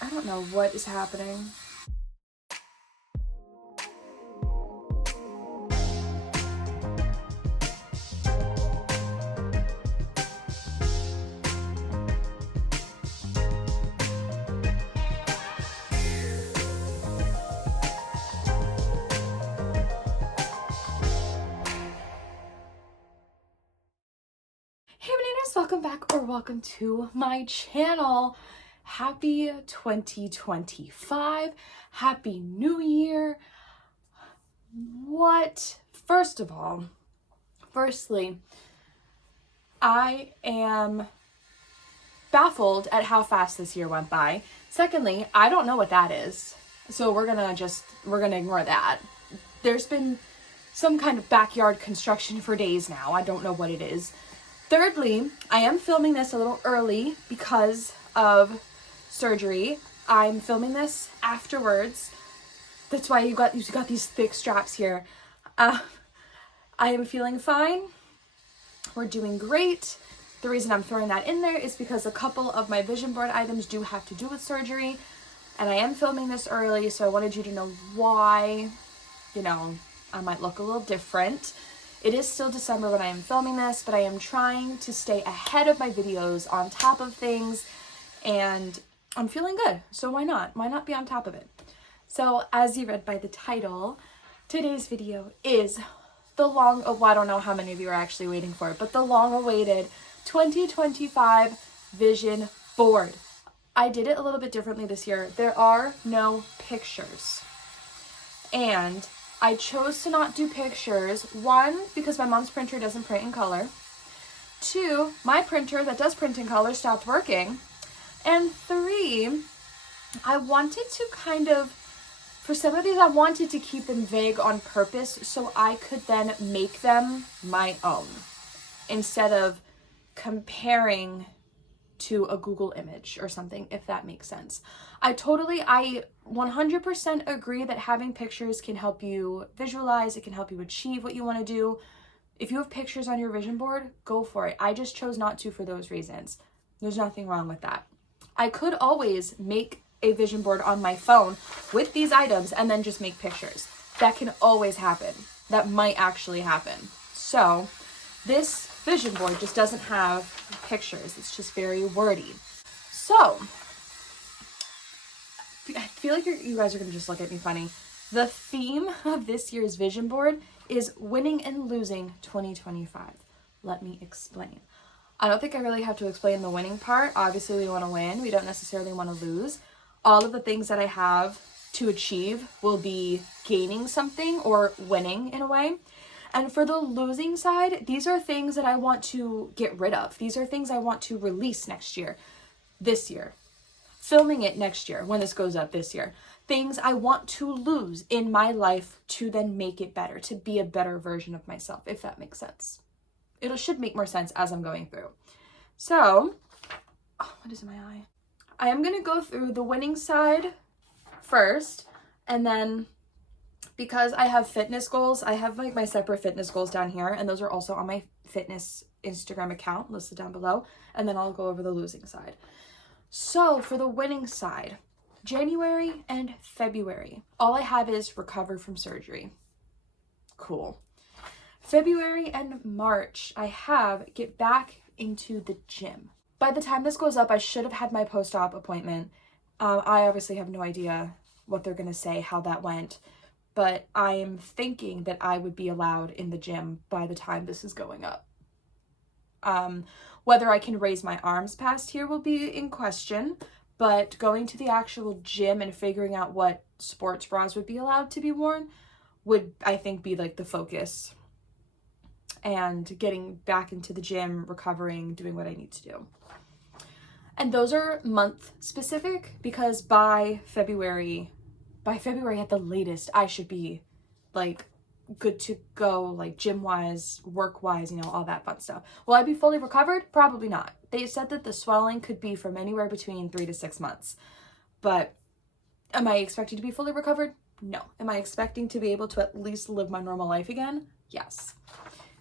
I don't know what is happening. Hey bananas, welcome back or welcome to my channel. Happy 2025. Happy New Year. Firstly, I am baffled at how fast this year went by. Secondly, I don't know what that is. So we're gonna ignore that. There's been some kind of backyard construction for days now. I don't know what it is. Thirdly, I am filming this a little early because of surgery. I'm filming this afterwards. That's why you got these thick straps here. I am feeling fine. We're doing great. The reason I'm throwing that in there is because a couple of my vision board items do have to do with surgery, and I am filming this early, so I wanted you to know why, I might look a little different. It is still December when I am filming this, but I am trying to stay ahead of my videos, on top of things, and I'm feeling good. So why not? Why not be on top of it? So as you read by the title, today's video is I don't know how many of you are actually waiting for it, but the long-awaited 2025 vision board. I did it a little bit differently this year. There are no pictures. And I chose to not do pictures. One, because my mom's printer doesn't print in color. Two, my printer that does print in color stopped working. And three, I wanted to for some of these, I wanted to keep them vague on purpose so I could then make them my own instead of comparing to a Google image or something, if that makes sense. I 100% agree that having pictures can help you visualize, it can help you achieve what you want to do. If you have pictures on your vision board, go for it. I just chose not to for those reasons. There's nothing wrong with that. I could always make a vision board on my phone with these items and then just make pictures. That can always happen. That might actually happen. So this vision board just doesn't have pictures. It's just very wordy. So I feel like you guys are going to just look at me funny. The theme of this year's vision board is winning and losing 2025. Let me explain. I don't think I really have to explain the winning part. Obviously, we want to win. We don't necessarily want to lose. All of the things that I have to achieve will be gaining something or winning in a way. And for the losing side, these are things that I want to get rid of. These are things I want to release this year, filming it next year when this goes up this year. Things I want to lose in my life to then make it better, to be a better version of myself, if that makes sense. It should make more sense as I'm going through. So, what is in my eye? I am going to go through the winning side first, and then because I have fitness goals, I have my separate fitness goals down here, and those are also on my fitness Instagram account listed down below, and then I'll go over the losing side. So for the winning side, January and February, all I have is recover from surgery. Cool. February and March, I have get back into the gym. By the time this goes up, I should have had my post-op appointment. I obviously have no idea what they're going to say, how that went, but I am thinking that I would be allowed in the gym by the time this is going up. Whether I can raise my arms past here will be in question, but going to the actual gym and figuring out what sports bras would be allowed to be worn would, I think, be like the focus. And getting back into the gym, recovering, doing what I need to do. And those are month specific because by February at the latest, I should be like good to go, like gym wise, work wise, all that fun stuff. Will I be fully recovered? Probably not. They said that the swelling could be from anywhere between 3 to 6 months. But am I expecting to be fully recovered? No. Am I expecting to be able to at least live my normal life again? Yes.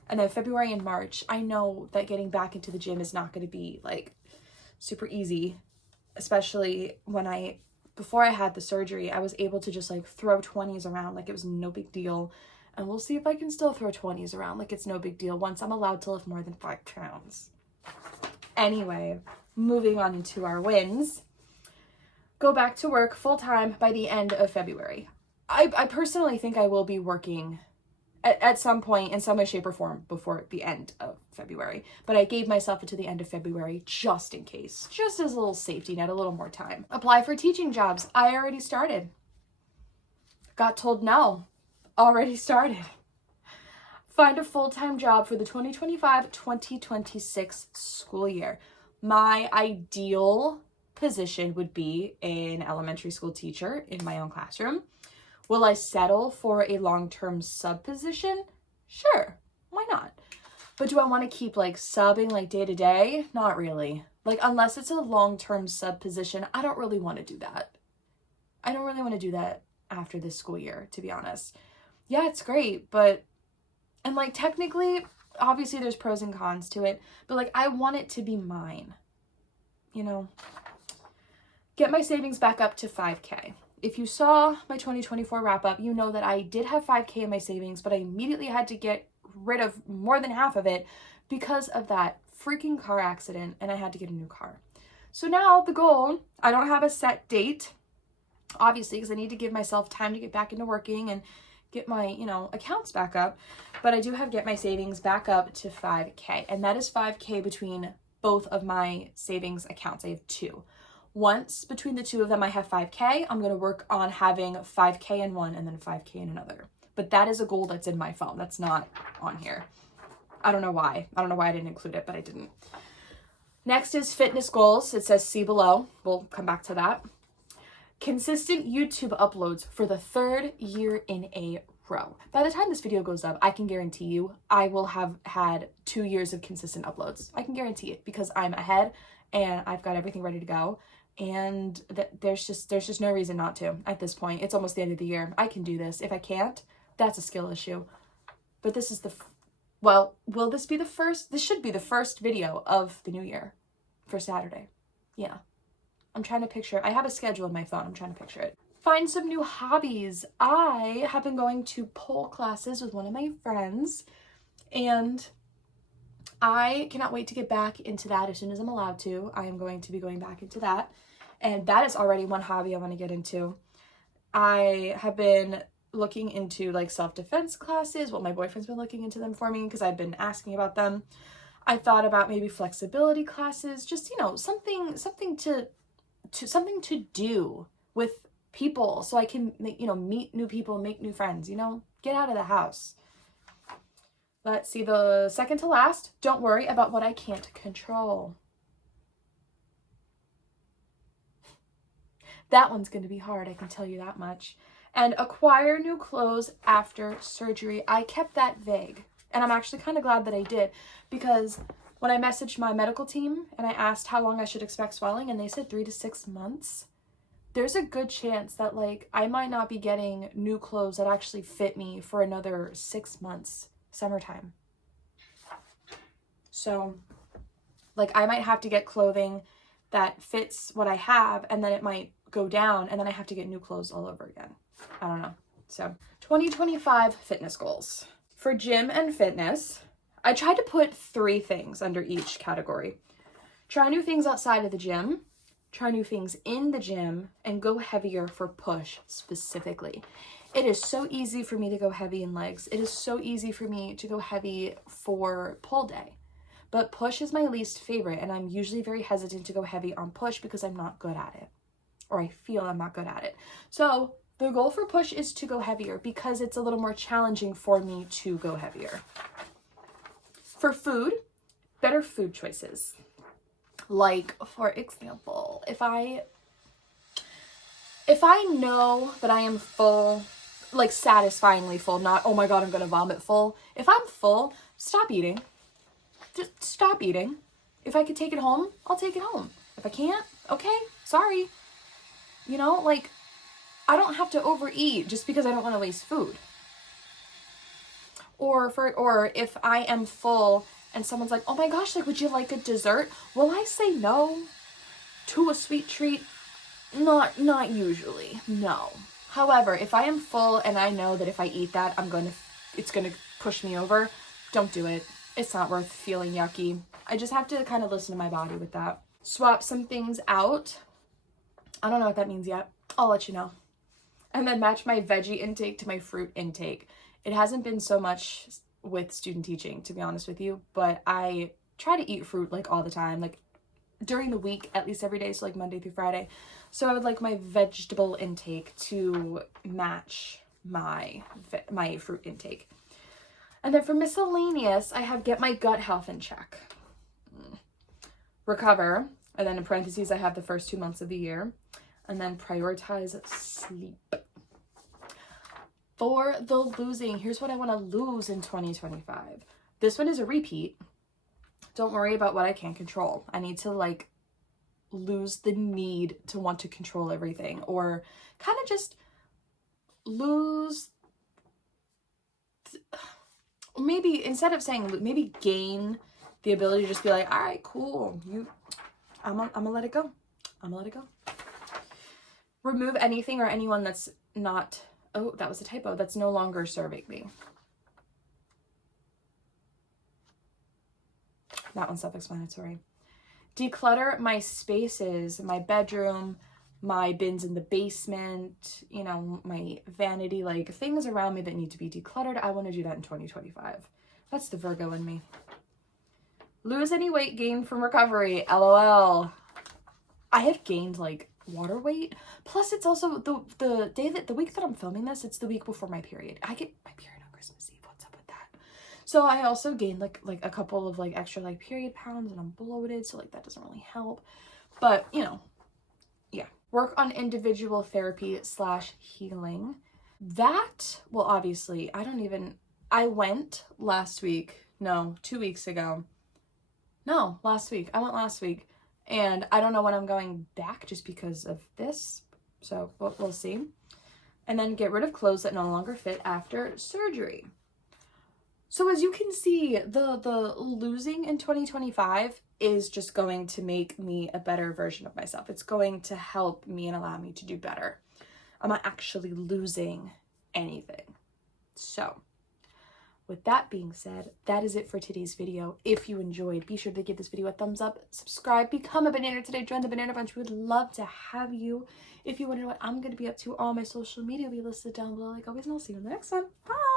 And then February and March, I know that getting back into the gym is not going to be like super easy, especially before I had the surgery, I was able to just like throw 20s around like it was no big deal. And we'll see if I can still throw 20s around like it's no big deal once I'm allowed to lift more than 5 pounds. Anyway, moving on into our wins. Go back to work full-time by the end of February. I personally think I will be working at some point in some way, shape, or form before the end of February. But I gave myself until the end of February just in case. Just as a little safety net, a little more time. Apply for teaching jobs. I already started. Got told no. Already started. Find a full-time job for the 2025-2026 school year. My ideal position would be an elementary school teacher in my own classroom. Will I settle for a long-term sub position? Sure, why not? But do I want to keep like subbing like day to day? Not really. Like unless it's a long-term sub position, I don't really want to do that. I don't really want to do that after this school year, to be honest. Yeah, it's great, but, and like technically, obviously there's pros and cons to it, but like I want it to be mine, you know? Get my savings back up to 5K. If you saw my 2024 wrap up, you know that I did have 5K in my savings, but I immediately had to get rid of more than half of it because of that freaking car accident, and I had to get a new car. So now the goal, I don't have a set date, obviously, because I need to give myself time to get back into working and get my, accounts back up, but I do have get my savings back up to 5K, and that is 5K between both of my savings accounts. I have 2. Once between the 2 of them I have 5K, I'm going to work on having 5K in one and then 5K in another. But that is a goal that's in my phone. That's not on here. I don't know why. I don't know why I didn't include it, but I didn't. Next is fitness goals. It says see below. We'll come back to that. Consistent YouTube uploads for the 3rd year in a row. By the time this video goes up, I can guarantee you I will have had 2 years of consistent uploads. I can guarantee it because I'm ahead and I've got everything ready to go. And there's just no reason not to at this point. It's almost the end of the year. I can do this. If I can't, that's a skill issue. But this is will this be the first? This should be the first video of the new year for Saturday. Yeah. I'm trying to picture. I have a schedule in my phone. I'm trying to picture it. Find some new hobbies. I have been going to pole classes with one of my friends, and I cannot wait to get back into that as soon as I'm allowed to. I am going to be going back into that. And that is already one hobby I want to get into. I have been looking into like self-defense classes. Well, my boyfriend's been looking into them for me because I've been asking about them. I thought about maybe flexibility classes, just, something to do with people so I can, meet new people, make new friends, get out of the house. Let's see, the second to last, don't worry about what I can't control. That one's going to be hard, I can tell you that much. And acquire new clothes after surgery. I kept that vague. And I'm actually kind of glad that I did, because when I messaged my medical team and I asked how long I should expect swelling, and they said 3 to 6 months, there's a good chance that I might not be getting new clothes that actually fit me for another 6 months, summertime. So I might have to get clothing that fits what I have, and then it might go down, and then I have to get new clothes all over again. I don't know. So 2025 fitness goals. For gym and fitness, I tried to put 3 things under each category. Try new things outside of the gym, try new things in the gym, and go heavier for push specifically. It is so easy for me to go heavy in legs. It is so easy for me to go heavy for pull day. But push is my least favorite, and I'm usually very hesitant to go heavy on push because I'm not good at it, or I feel I'm not good at it. So the goal for push is to go heavier because it's a little more challenging for me to go heavier. For food, better food choices. Like, for example, if I know that I am full, satisfyingly full, not, oh my God, I'm gonna vomit full. If I'm full, stop eating. Just stop eating. If I could take it home, I'll take it home. If I can't, okay, sorry. I don't have to overeat just because I don't want to waste food. Or if I am full and someone's like, oh my gosh, would you like a dessert? Will I say no? to a sweet treat, not usually, no. However, if I am full and I know that if I eat that, it's gonna push me over, don't do it. It's not worth feeling yucky. I just have to kind of listen to my body with that. Swap some things out. I don't know what that means yet. I'll let you know. And then match my veggie intake to my fruit intake. It hasn't been so much with student teaching, to be honest with you, but I try to eat fruit like all the time, like during the week, at least every day, so like Monday through Friday. So I would like my vegetable intake to match my fruit intake. And then for miscellaneous, I have get my gut health in check. Recover, and then in parentheses, I have the first 2 months of the year. And then prioritize sleep. For the losing, here's what I want to lose in 2025. This one is a repeat. Don't worry about what I can't control. I need to like lose the need to want to control everything, or kind of just lose, maybe instead of saying, maybe gain the ability to just be like, all right, cool. I'm gonna let it go. I'm gonna let it go. Remove anything or anyone that's not, oh, that was a typo, that's no longer serving me. That one's self-explanatory. Declutter my spaces, my bedroom, my bins in the basement, you know, my vanity, like things around me that need to be decluttered. I want to do that in 2025. That's the Virgo in me. Lose any weight gained from recovery, LOL. I have gained like water weight. Plus it's also the week that I'm filming this, it's the week before my period. I get my period on Christmas Eve. What's up with that? So I also gained like a couple of like extra like period pounds, and I'm bloated, so like that doesn't really help. But you know, yeah. Work on individual therapy / healing. That, well, obviously, I went last week. No, 2 weeks ago. No, last week. I went last week. And I don't know when I'm going back just because of this. So we'll see. And then get rid of clothes that no longer fit after surgery. So as you can see, the losing in 2025 is just going to make me a better version of myself. It's going to help me and allow me to do better. I'm not actually losing anything. So with that being said, that is it for today's video. If you enjoyed, be sure to give this video a thumbs up, subscribe, become a banana today, join the Banana Bunch. We would love to have you. If you want to know what I'm going to be up to, all my social media will be listed down below like always, and I'll see you in the next one. Bye!